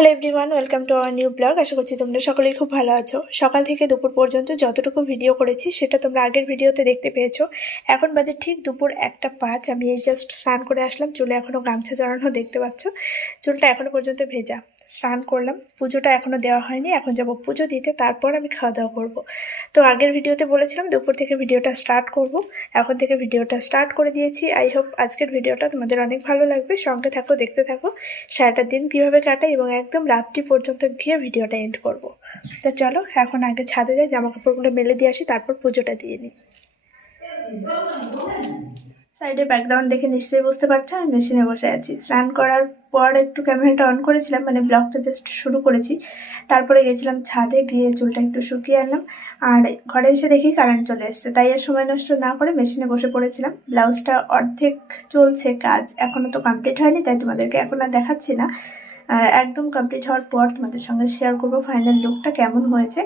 Hello everyone welcome to our new blog আশা করছি তোমরা সকলেই খুব ভালো আছো। সকাল থেকে দুপুর পর্যন্ত যতটুকু ভিডিও করেছি, সেটা তোমরা আগের ভিডিওতে দেখতে পেয়েছ। এখন বাজে ঠিক দুপুর একটা পাঁচ। আমি এই জাস্ট স্নান করে আসলাম। চুলে এখনও গামছা জড়ানো দেখতে পাচ্ছ। চুলটা এখনও পর্যন্ত ভেজা। স্নান করলাম। পুজোটা এখনও দেওয়া হয়নি, এখন যাব পুজো দিতে, তারপর আমি খাওয়া দাওয়া করব। তো আগের ভিডিওতে বলেছিলাম দুপুর থেকে ভিডিওটা স্টার্ট করব, এখন থেকে ভিডিওটা স্টার্ট করে দিয়েছি। আই হোপ আজকের ভিডিওটা তোমাদের অনেক ভালো লাগবে। সঙ্গে থাকো, দেখতে থাকো, সারাটা দিন কীভাবে কাটাই এবং একদম রাত্রি পর্যন্ত গিয়ে ভিডিওটা এন্ড করব। তো চলো, এখন আগে ছাদে যাই জামা কাপড়গুলো মেলে দিয়ে আসি, তারপর পুজোটা দিয়ে নিই। সাইডে ব্যাকগ্রাউন্ড দেখে নিশ্চয়ই বুঝতে পারছ, আমি মেশিনে বসে আছি। স্নান করার পর একটু ক্যামেরাটা অন করেছিলাম মানে ব্লগটা জাস্ট শুরু করেছি। তারপরে গেছিলাম ছাদে, গিয়ে চুলটা একটু শুকিয়ে আনলাম। আর ঘরে এসে দেখি কারেন্ট চলে এসছে। তাই আর সময় নষ্ট না করে মেশিনে বসে পড়েছিলাম। ব্লাউজটা অর্ধেক চলছে কাজ এখনও তো কমপ্লিট হয়নি, তাই তোমাদেরকে এখন আর দেখাচ্ছি না। একদম কমপ্লিট হওয়ার পর তোমাদের সঙ্গে শেয়ার করব ফাইনাল লুকটা কেমন হয়েছে।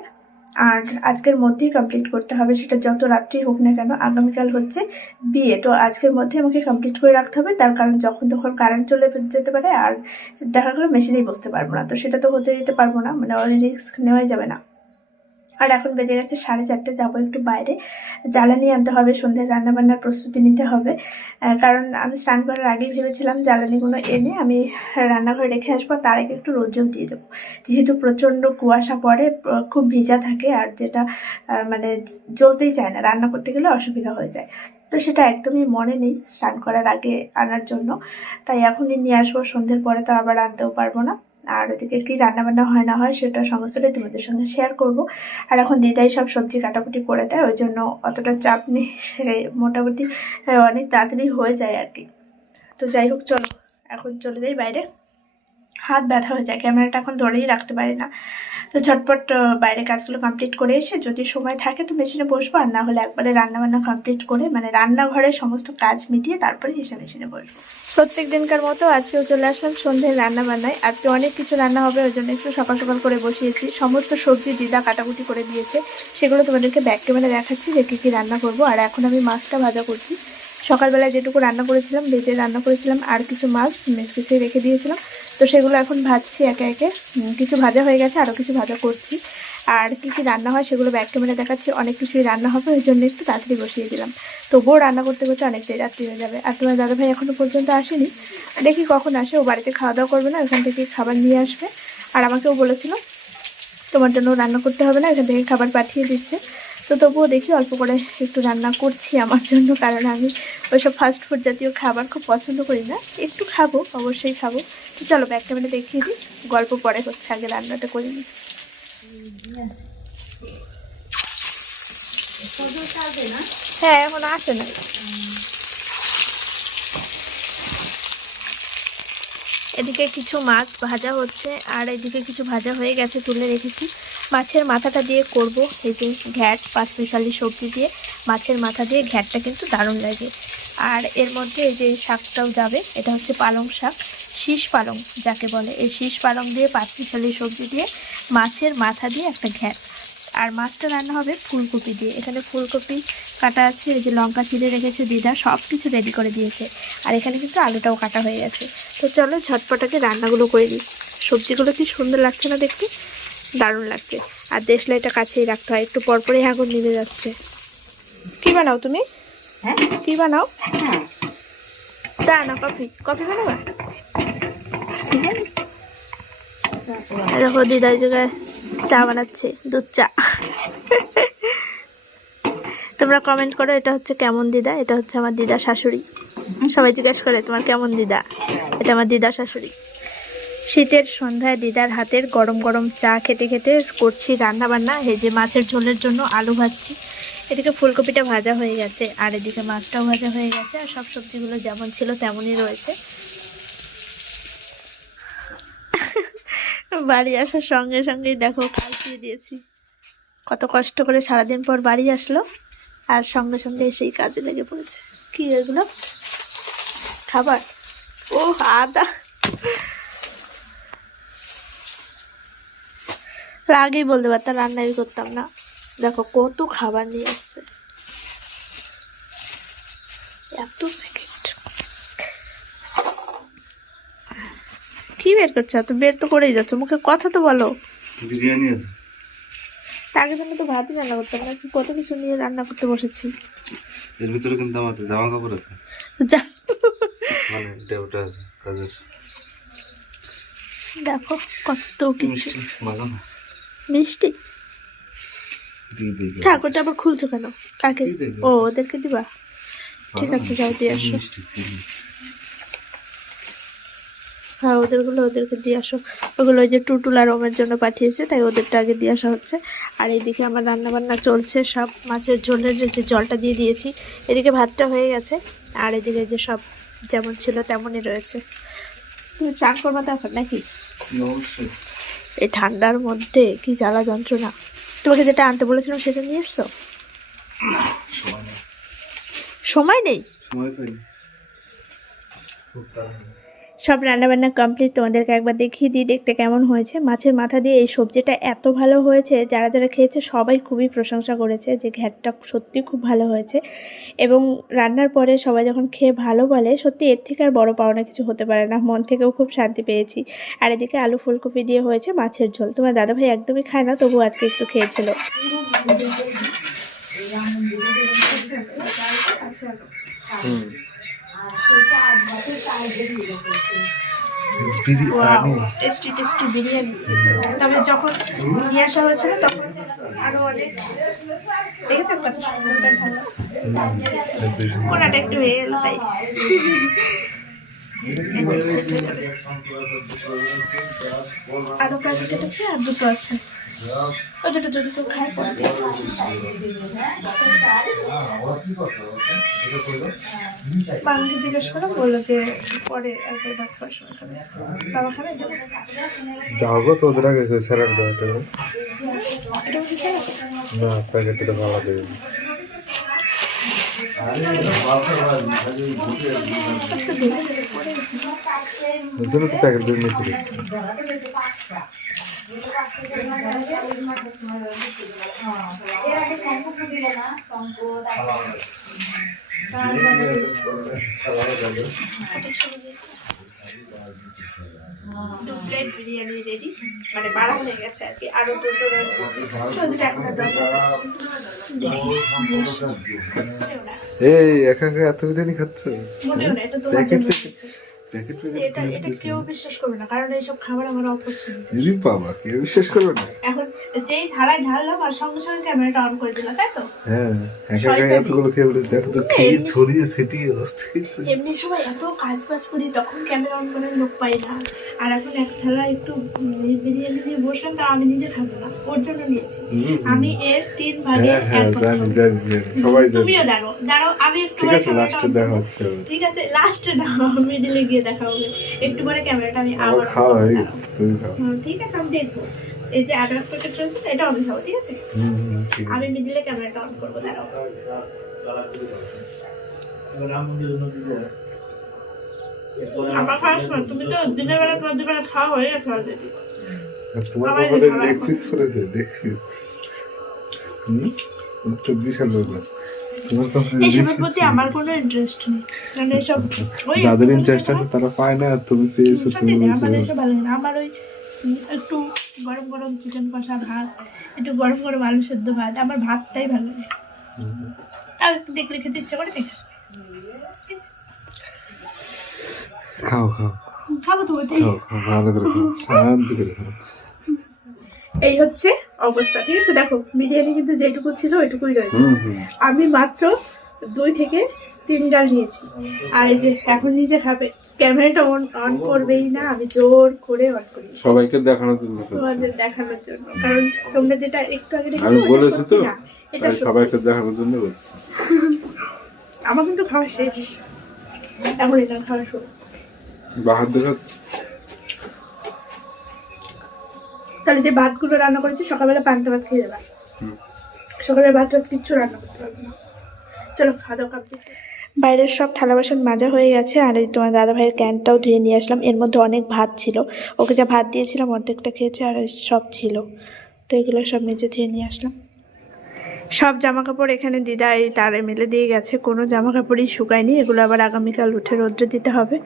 আর আজকের মধ্যেই কমপ্লিট করতে হবে, সেটা যত রাত্রি হোক না কেন, আগামীকাল হচ্ছে বিয়ে। তো আজকের মধ্যে আমাকে কমপ্লিট করে রাখতে হবে, তার কারণ যখন তখন কারেন্ট চলে যেতে পারে আর দেখা গেলো মেশিনেই বসতে পারব না। তো সেটা তো হতে যেতে পারব না মানে ওই রিস্ক নেওয়াই যাবে না। আর এখন বেজে গেছে সাড়ে চারটে, যাব একটু বাইরে। জ্বালানি আনতে হবে, সন্ধ্যের রান্নাবান্নার প্রস্তুতি নিতে হবে। কারণ আমি স্নান করার আগেই ভেবেছিলাম জ্বালানিগুলো এনে আমি রান্নাঘরে রেখে আসব তার আগে একটু রোদ্রেও দিয়ে দেবো। যেহেতু প্রচণ্ড কুয়াশা পড়ে খুব ভিজা থাকে, আর যেটা মানে জ্বলতেই চায় না, রান্না করতে গেলে অসুবিধা হয়ে যায়। তো সেটা একদমই মনে নেই স্নান করার আগে আনার জন্য। তাই এখনই নিয়ে আসব, সন্ধ্যের পরে তো আবার আনতেও পারব না। আর ওদিকে কি রান্নাবান্না হয় না হয় সেটা সমস্তটাই তোমাদের সঙ্গে শেয়ার করব। আর এখন দিদাই সব সবজি কাটাকুটি করে দেয়, ওই জন্য অতটা চাপ নেই। মোটামুটি অনেক তাড়াতাড়ি হয়ে যায় আর কি। তো যাই হোক, চলো, এখন চলে যাই বাইরে। হাত ব্যথা হয়ে যায়, ক্যামেরাটা এখন ধরেই রাখতে পারি না। তো ঝটপট বাইরে কাজগুলো কমপ্লিট করে এসে যদি সময় থাকে তো মেশিনে বসবো, আর না হলে একবারে রান্নাবান্না কমপ্লিট করে মানে রান্নাঘরে সমস্ত কাজ মিটিয়ে তারপরে এসে মেশিনে বসবো। প্রত্যেক দিনকার মতো আজকেও চলে আসলাম সন্ধ্যের রান্না বান্নায় আজকে অনেক কিছু রান্না হবে, ওই জন্য একটু সকাল সকাল করে বসিয়েছি। সমস্ত সবজি দিদা কাটাকুটি করে দিয়েছে, সেগুলো তোমাদেরকে ব্যাক ক্যামেরা দেখাচ্ছি যে কী কী রান্না করব। আর এখন আমি মাছটা ভাজা করছি। সকালবেলা যেটুকু রান্না করেছিলাম, ভেজে রান্না করেছিলাম, আর কিছু মাছ মেজকেছে রেখে দিয়েছিলাম। তো সেগুলো এখন ভাজছি একে একে। কিছু ভাজা হয়ে গেছে আরও কিছু ভাজা করছি। আর কী কী রান্না হয় সেগুলো ব্যাক ক্যামেরা দেখাচ্ছি, অনেক কিছুই রান্না হবে, ওই জন্য একটু তাড়াতাড়ি বসিয়ে দিলাম। তবুও রান্না করতে করতে অনেকটাই রাত্রি হয়ে যাবে। আর তোমার দাদাভাই এখনও পর্যন্ত আসেনি। দেখি কখন আসে, ও বাড়িতে খাওয়া দাওয়া করবে না এখান থেকে খাবার নিয়ে আসবে। আর আমাকেও বলেছিল, তোমার জন্য রান্না করতে হবে না এখান থেকে খাবার পাঠিয়ে দিচ্ছে। তো তবুও দেখি অল্প করে একটু রান্না করছি আমার জন্য, কারণ আমি ওইসব ফুড জাতীয় খাবার খুব পছন্দ করি না। একটু খাব, অবশ্যই খাব। তো চলো ব্যাগ ক্যামেরা দেখিয়ে দিই, গল্প পরে হচ্ছে আগে রান্নাটা করে নিই। হ্যাঁ এখন আসে না। এদিকে কিছু মাছ ভাজা হচ্ছে, আর এদিকে কিছু ভাজা হয়ে গেছে তুলে রেখেছি। মাছের মাথাটা দিয়ে করব। এই যে ঘ্যাট পাঁচ মিশালি সবজি দিয়ে মাছের মাথা দিয়ে ঘ্যাটটা কিন্তু দারুণ লাগে। আর এর মধ্যে এই যে শাকটাও যাবে, এটা হচ্ছে পালং শাক, শীষ পালং যাকে বলে। এই শীষ পালং দিয়ে পাঁচ মিশালি সবজি দিয়ে, মাছের মাথা দিয়ে একটা ঘ্যাট। আর মাছটা রান্না হবে ফুলকপি দিয়ে। এখানে ফুলকপি কাটা আছে, এই যে লঙ্কা চিড়ে রেখেছে, দিদা সব কিছু রেডি করে দিয়েছে। আর এখানে কিন্তু আলুটাও কাটা হয়ে গেছে। তো চলো ঝটপটাকে রান্নাগুলো করে দিই। সবজিগুলো কি সুন্দর লাগছে না দেখতে? দারুণ লাগছে। আর দেশলাইটা কাছেই রাখতে হয় একটু পরপরই আগুন নিভে যাচ্ছে। কি বানাও তুমি? হ্যাঁ? কি বানাও? হ্যাঁ। চা না কফি? কফি বানাবা? দেখো দিদা জায়গায় চা বানাচ্ছে দুধ চা। তোমরা কমেন্ট করো এটা হচ্ছে কেমন দিদা? এটা হচ্ছে আমার দিদা শাশুড়ি। সবাই জিজ্ঞেস করে তোমার কেমন দিদা? এটা আমার দিদা শাশুড়ি। শীতের সন্ধ্যায় দিদার হাতের গরম গরম চা খেতে খেতে করছি রান্না বান্না এই যে মাছের ঝোলের জন্য আলু ভাজছি। এদিকে ফুলকপিটা ভাজা হয়ে গেছে, আর এদিকে মাছটাও ভাজা হয়ে গেছে, আর সব সবজিগুলো যেমন ছিল তেমনই রয়েছে। বাড়ি আসার সঙ্গে সঙ্গেই দেখো কাজ দিয়ে দিয়েছি। কত কষ্ট করে সারাদিন পর বাড়ি আসলো, আর সঙ্গে সঙ্গে সেই কাজে লেগে পড়েছে। কি এগুলো? খাবার? ও আদা। আগেই বলতে পারতাম রান্নাই করতাম না। দেখো কত খাবার নিয়ে আসছে। এত প্যাকেট কি বের করছ? তো বের তো করেই যাচ্ছ। মুখে কথা তো বলো। বিরিয়ানি আছে। আগে জন্য তো ভাতই রান্না করতাম না কত কিছু নিয়ে রান্না করতে বসেছি। এর ভিতরে কিন্তু আমার জামা কাপড় আছে মানে আছে কাজের। দেখো কত কিছু। ভালো না মিষ্টি। ঠাকুরটা আবার খুলছো কেন? কাকে? ও ওদেরকে দিবা? ঠিক আছে যাও দিয়ে আসো। হ্যাঁ ওদেরগুলো ওদেরকে দিয়ে আসো। ওগুলো ওই যে টুটুলা রোমের জন্য পাঠিয়েছে তাই ওদেরটা আগে দিয়ে আসা হচ্ছে। আর এইদিকে আমার রান্না বান্না চলছে সব মাছের ঝোলের যে জলটা দিয়ে দিয়েছি এদিকে ভাতটা হয়ে গেছে। আর এদিকে যে সব যেমন ছিল তেমনই রয়েছে। তুমি স্নান করব তো এখন নাকি অবশ্যই। এই ঠান্ডার মধ্যে কি জ্বালা যন্ত্রণা? তোমাকে যেটা আনতে বলেছিলাম সেটা নিয়ে এসছো? সময় নেই। সময় নেই? সব রান্নাবান্না কমপ্লিট তোমাদেরকে একবার দেখিয়ে দিই, দেখতে কেমন হয়েছে। মাছের মাথা দিয়ে এই সবজিটা এত ভালো হয়েছে, যারা যারা খেয়েছে সবাই খুবই প্রশংসা করেছে যে ঘ্যাটটা সত্যি খুব ভালো হয়েছে। এবং রান্নার পরে সবাই যখন খেয়ে ভালো বলে, সত্যি এর থেকে আর বড় পাওনা কিছু হতে পারে না। মন থেকেও খুব শান্তি পেয়েছি। আর এদিকে আলু ফুলকপি দিয়ে হয়েছে মাছের ঝোল। তোমার দাদাভাই একদমই খায় না তবু আজকে একটু খেয়েছিল। Tasty tasty biryani. তবে যখন নিয়ে আসা হয়েছিল তখন আরও অনেক দেখেছ কত সুন্দর ভালো। কোনাটা একটু হয়ে গেল তাই। আরও প্যাকেট আছে আর দুটো আছে। ওই দুটো যদি তো খাই পরে দিয়ে বাবাকে জিজ্ঞেস করলাম বলল যে পরে একবার ভাত খাওয়ার সময় খাবে বাবা খাবে? দাও গো তো ওদের আগে স্যালাড দাও এটা? না প্যাকেটটা তো ভালো দেবে ভেঙে দেবে, পরে আছে। দু প্লেট বিরিয়ানি রেডি মানে বাড়া হয়ে গেছে আর কি। আরও দুটো রয়েছে। এখন এই একা একা এত বিরিয়ানি খাচ্ছ? মোটেও না, এটা তোমার প্যাকেট প্যাকেট দিয়েছে। প্যাকেট এটা এটা কেউ বিশ্বাস করবে না কারণ এইসব খাবার আমার অপছন্দ। রি বাবা কেউ বিশ্বাস করবে না। এখন যেই থালায় ঢাললাম আর সঙ্গে সঙ্গে ক্যামেরাটা অন করে দিলাম তাই তো? হ্যাঁ একা একা এতগুলো খেয়ে বলেছে দেখো তো খেয়ে ছড়িয়ে ছিটিয়ে অস্থির। এমনি সময় এত কাজ বাজ করি তখন ক্যামেরা অন করার লোক পাই না। আর এখন এক থালা একটু বিরিয়ানি নিয়ে বসলাম তা আমি নিজে খাব না। ওর জন্য নিয়েছি। আমি এর তিন ভাগে হ্যাঁ হ্যাঁ তুমিও জানো। দাঁড়াও আমি একটু ঠিক আছে লাস্টে on দেখা হচ্ছে ঠিক আছে লাস্টে না মিডিলে গিয়ে দেখা হবে। একটু পরে ক্যামেরাটা আমি আবার খাওয়া হয়ে গেছে হুম, ঠিক আছে আমি দেখব। এই যে আদরক প্যাকেট রয়েছে এটা আমি খাব ঠিক আছে? আমি মিডিলে ক্যামেরাটা অন করব দাঁড়াও। আমার খাওয়ার সময় তুমি তো দিনের বেলা তোমার দুবেলা খাওয়া হয়ে গেছে অলরেডি তোমার হুম? তো বিশাল ব্যাপার। মানে যাদের ইন্টারেস্ট আছে তারা পায় না তুমি পেয়েছ তুমি আমার এসব ভালো লাগে না। আমার ওই একটু গরম গরম চিকেন কষা ভাত একটু গরম গরম আলু সেদ্ধ ভাত আমার ভাতটাই ভালো লাগে। তাও একটু দেখলে খেতে ইচ্ছা করে দেখাচ্ছি ঠিক আছে? খাও খাও। খাব তো ভালো করে খাও শান্তি করে খাও। এই হচ্ছে অবস্থা ঠিক আছে? দেখো বিরিয়ানি কিন্তু যেটুকু ছিল ওইটুকুই রয়েছে। আমি মাত্র দুই থেকে তিন গাল নিয়েছি। আর এই যে এখন নিজে খাবে ক্যামেরাটা অন অন করবেই না আমি জোর করে অন করি সবাইকে দেখানোর জন্য তোমাদের দেখানোর জন্য কারণ তোমরা যেটা একটু আগে আমি বলেছি তো। এটা সবাইকে দেখানোর জন্য করছি আমার কিন্তু খাওয়া শেষ। এখন এটা খাওয়া শুরু। বাহার দেখা তাহলে যে ভাতগুলো রান্না করেছি সকালবেলা পান্তা ভাত খেয়ে যাবা সকালে ভাত টাত কিচ্ছু রান্না করতে পারব না। চলো খাওয়া দাওয়া কমপ্লিট বাইরের সব থালা বাসন মাজা হয়ে গেছে আর এই তোমার দাদা ভাইয়ের ক্যানটাও ধুয়ে নিয়ে আসলাম। এর মধ্যে অনেক ভাত ছিল। ওকে যা ভাত দিয়েছিলাম অর্ধেকটা খেয়েছে আর সব ছিল। তো এগুলো সব মেজে ধুয়ে নিয়ে আসলাম। সব জামা কাপড় এখানে দিদা এই তারে মেলে দিয়ে গেছে। কোনো জামা কাপড়ই শুকায়নি। এগুলো আবার আগামীকাল উঠে রোদ্রে দিতে হবে।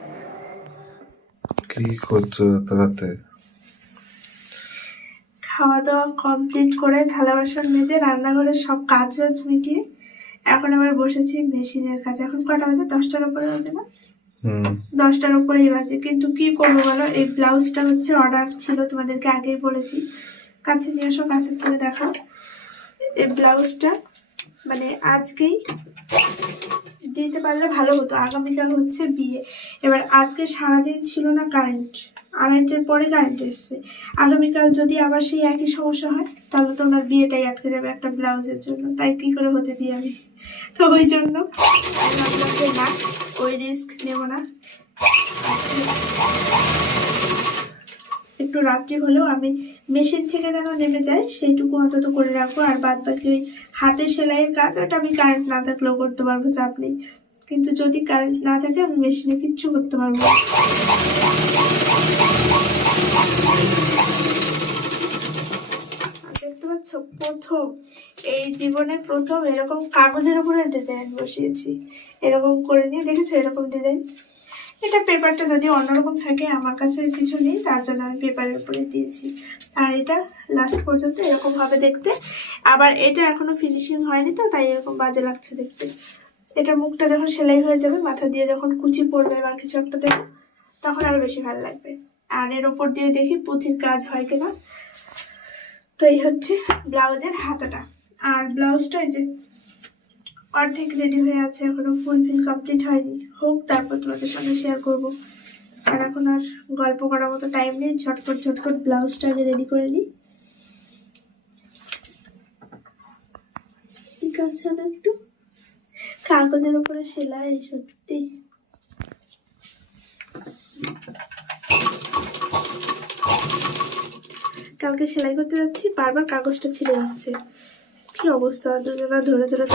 কি করছ এত রাতে খাওয়া দাওয়া কমপ্লিট করে থালা বাসন মেজে রান্নাঘরের সব কাজ বাজ মিটিয়ে এখন আবার বসেছি মেশিনের কাছে এখন কটা বাজে? দশটার উপরে বাজে না? দশটার উপরেই বাজে। কিন্তু কি করব বলো? এই ব্লাউজটা হচ্ছে অর্ডার ছিল তোমাদেরকে আগেই বলেছি। কাছে নিয়ে আসো কাছের থেকে দেখা এই ব্লাউজটা মানে আজকেই দিতে পারলে ভালো হতো। আগামীকাল হচ্ছে বিয়ে। এবার আজকে সারাদিন ছিল না কারেন্ট আড়াইটের পরে কারেন্ট এসছে। আগামীকাল যদি আবার সেই একই সমস্যা হয়, তাহলে তো ওনার বিয়েটাই আটকে যাবে একটা ব্লাউজের জন্য। তাই কী করে হতে দিই আমি? তো ওই জন্য না, ওই রিস্ক নেব না। একটু রাত্রি হলেও আমি মেশিন থেকে যেন নেমে যাই, সেইটুকু অন্তত করে রাখব। আর বাদ বাকি ওই হাতে সেলাইয়ের কাজ, ওটা আমি কারেন্ট না থাকলেও করতে পারব, চাপ নেই। কিন্তু যদি কারেন্ট না থাকে, আমি মেশিনে কিচ্ছু করতে পারব না। দেখতে পাচ্ছ, প্রথম, এই জীবনে প্রথম এরকম কাগজের উপরে ডিজাইন বসিয়েছি। এরকম করে নিয়ে, দেখেছ এরকম ডিজাইন? এটা পেপারটা যদি অন্যরকম থাকে, আমার কাছে কিছু নেই, তার জন্য আমি পেপারের উপরে দিয়েছি। আর এটা লাস্ট পর্যন্ত এরকম দেখতে। আবার এটা এখনও ফিনিশিং হয়নি তো, তাই এরকম বাজে লাগছে দেখতে। এটা মুখটা যখন সেলাই হয়ে যাবে, মাথা দিয়ে যখন কুচি পড়বে বা কিছু একটা দেবো তখন আরও বেশি ভালো লাগবে। আর এর ওপর দিয়ে দেখি পুঁথির কাজ হয় কিনা। তো এই হচ্ছে ব্লাউজের হাতাটা। আর ব্লাউজটা এই যে অর্ধেক রেডি হয়ে আছে, এখনও ফুল ফিল কমপ্লিট হয়নি। হোক, তারপর তোমাদের সঙ্গে শেয়ার করব। আর এখন আর গল্প করার মতো টাইম নেই, ঝটপট ঝটপট ব্লাউজটা আগে রেডি করে নিই। ঠিক আছে একটু? কাগজের উপরে সেলাই, সত্যি। কালকে সেলাই করতে যাচ্ছি, বারবার কাগজটা ছিঁড়ে যাচ্ছে। কি অবস্থা? দুজনা ধরে ধরে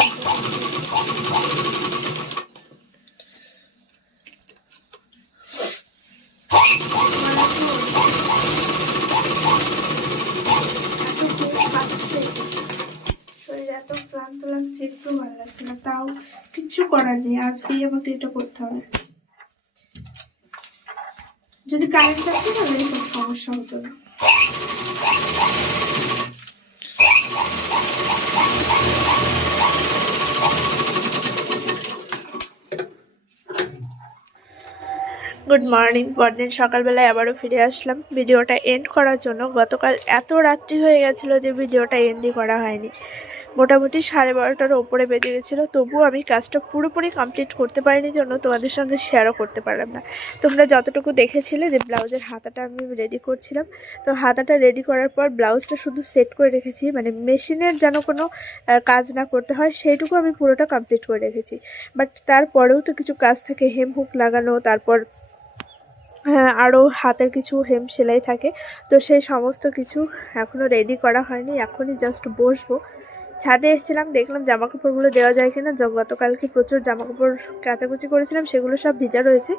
ক্লান্ত লাগছে, একটু ভালো লাগছে না, তাও কিচ্ছু করার নেই, আজকেই আমাকে এটা করতে হবে। যদি কারেন্ট থাকতো তাহলে এসব সমস্যা হতো না। Good morning. পরদিন সকালবেলায় আবারও ফিরে আসলাম। ভিডিওটা এন্ড করার জন্য গতকাল এত রাত্রি হয়ে গেছিল যে ভিডিওটা এন্ডই করা হয়নি। মোটামুটি সাড়ে বারোটার ওপরে বেজে গেছিল। তবুও আমি কাজটা পুরোপুরি কমপ্লিট করতে পারিনি জন্য তোমাদের সঙ্গে শেয়ারও করতে পারলাম না। তোমরা যতটুকু দেখেছিলে যে ব্লাউজের হাতাটা আমি রেডি করছিলাম। তো হাতাটা রেডি করার পর ব্লাউজটা শুধু সেট করে রেখেছি। মানে মেশিনের যেন কোনো কাজ না করতে হয় সেইটুকু আমি পুরোটা কমপ্লিট করে রেখেছি। বাট তারপরেও তো কিছু কাজ থাকে হেম হুক লাগানো, তারপর আরও হাতের কিছু হেম সেলাই থাকে। তো সেই সমস্ত কিছু এখনও রেডি করা হয়নি, এখনই জাস্ট বসবো। ছাদে এসেছিলাম, দেখলাম জামা কাপড়গুলো দেওয়া যায় কিনা। গতকালকে প্রচুর জামা কাপড় কাচাকুচি করেছিলাম, সেগুলো সব ভিজা রয়েছে।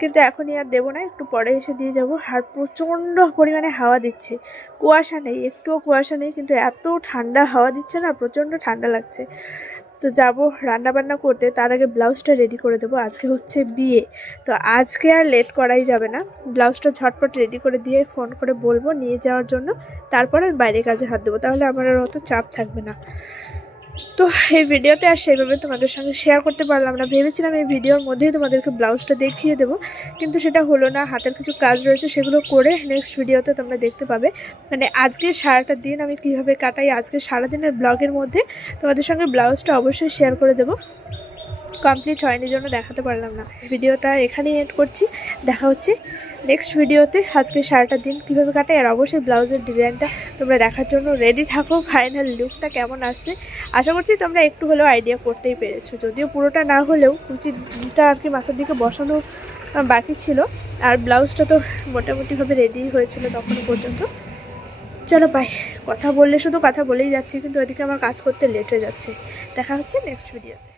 কিন্তু এখনই আর দেবো না, একটু পরে এসে দিয়ে যাব। আর প্রচণ্ড পরিমাণে হাওয়া দিচ্ছে। কুয়াশা নেই, একটুও কুয়াশা নেই, কিন্তু এত ঠান্ডা হাওয়া দিচ্ছে না, প্রচণ্ড ঠান্ডা লাগছে। তো যাব রান্না বান্না করতে, তার আগে ব্লাউজটা রেডি করে দেবো, আজকে হচ্ছে বিয়ে। তো আজকে আর লেট করাই যাবে না। ব্লাউজটা ঝটপট রেডি করে দিয়ে ফোন করে বলব নিয়ে যাওয়ার জন্য, তারপরে বাইরে কাজে হাত দেবো, তাহলে আমার আর অত চাপ থাকবে না। তো এই ভিডিওতে আর সেভাবে তোমাদের সঙ্গে শেয়ার করতে পারলাম না। ভেবেছিলাম এই ভিডিওর মধ্যেই তোমাদেরকে ব্লাউজটা দেখিয়ে দেবো, কিন্তু সেটা হলো না। হাতের কিছু কাজ রয়েছে, সেগুলো করে নেক্সট ভিডিওতে তোমরা দেখতে পাবে। মানে আজকের সারাটা দিন আমি কীভাবে কাটাই, আজকে সারাদিনের ব্লগের মধ্যে তোমাদের সঙ্গে ব্লাউজটা অবশ্যই শেয়ার করে দেবো। কমপ্লিট হয়নি জন্য দেখাতে পারলাম না। ভিডিওটা এখানেই এড করছি। দেখা হচ্ছে নেক্সট ভিডিওতে। আজকে সারাটা দিন কীভাবে কাটাই, আর অবশ্যই ব্লাউজের ডিজাইনটা তোমরা দেখার জন্য রেডি থাকো। ফাইনাল লুকটা কেমন আসছে, আশা করছি তোমরা একটু হলেও আইডিয়া করতেই পেরেছ। যদিও পুরোটা না হলেও কুচিটা আর কি মাথার দিকে বসানো বাকি ছিল, আর ব্লাউজটা তো মোটামুটিভাবে রেডি হয়েছিল তখনও পর্যন্ত। চলো বাই কথা বললে শুধু কথা বলেই যাচ্ছি, কিন্তু ওইদিকে আমার কাজ করতে লেট হয়ে যাচ্ছে। দেখা হচ্ছে নেক্সট ভিডিওতে